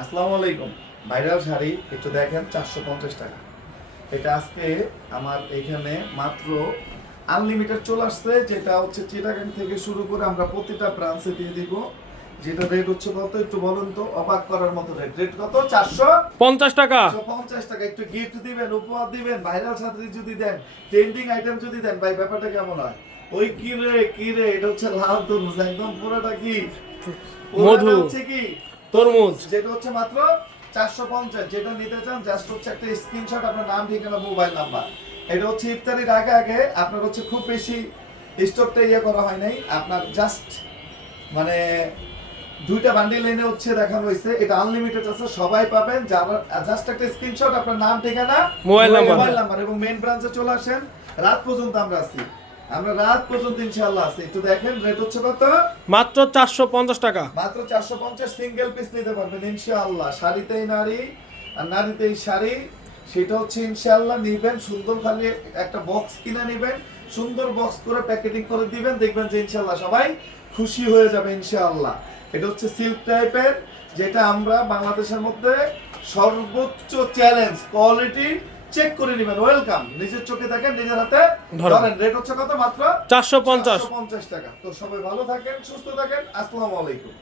আসসালামু আলাইকুম। ভাইরাল শাড়ি একটু দেখেন, 450 টাকা। এটা আজকে আমার এখানে মাত্র আনলিমিটেড চলে আসছে, যেটা হচ্ছে চিটাগাং থেকে শুরু করে আমরা প্রতিটা ব্রাঞ্চে দিয়ে দিব। যেটা রেট হচ্ছে কত একটু বলুন তো, অবাক করার মতো রেট। রেট কত? 50 টাকা। 450 টাকা। একটু গিফট দিবেন, উপহার দিবেন, ভাইরাল শাড়ি যদি দেন, ট্রেন্ডিং আইটেম যদি দেন, ভাই ব্যাপারটা কেমন হয়? ওই কি রে এটা হচ্ছে লাল তরমুজ, একদম পুরোটা কি মধু, হচ্ছে কি তরমুজ। যেটা হচ্ছে মাত্র 450। যেটা নিতে চান জাস্ট হচ্ছে একটা স্ক্রিনশট, আপনার নাম, ঠিকানা, মোবাইল নাম্বার। এটা হচ্ছে ইফতারির আগে আগে আপনার হচ্ছে খুব বেশি স্টকটা ইয়ে করা হয় নাই, আপনার জাস্ট মানে দুইটা বান্ডিল এনে হচ্ছে দেখানো হয়েছে। এটা আনলিমিটেড আছে, সবাই পাবেন। যারা জাস্ট একটা স্ক্রিনশট, আপনার নাম, ঠিকানা, মোবাইল নাম্বার এবং মেইন ব্রাঞ্চে চলে আসেন। রাত পর্যন্ত আমরা আছি, আমরা রাত পর্যন্ত ইনশাআল্লাহ আছি। একটু দেখেন রেট হচ্ছে কত? মাত্র 450 টাকা। মাত্র 450। সিঙ্গেল পিস নিতে পারবেন ইনশাআল্লাহ। শাড়িতেই নারী আর নারীতেই শাড়ি, সেটা হচ্ছে ইনশাআল্লাহ নিবেন। সুন্দর খালি একটা বক্স কিনে নিবেন, সুন্দর বক্স করে প্যাকেটিং করে দিবেন, দেখবেন যে ইনশাআল্লাহ সবাই খুশি হয়ে যাবে ইনশাআল্লাহ। এটা হচ্ছে সিল্ক টাইপের, যেটা আমরা বাংলাদেশের মধ্যে সর্বোচ্চ চ্যালেঞ্জ কোয়ালিটি চেক করে নেবেন। ওয়েলকাম, নিজের চোখে দেখেন, নিজের হাতে ধরেন। রেট হচ্ছে কত? মাত্র 450 450 টাকা। তো সবাই ভালো থাকেন, সুস্থ থাকেন। আসসালামু আলাইকুম।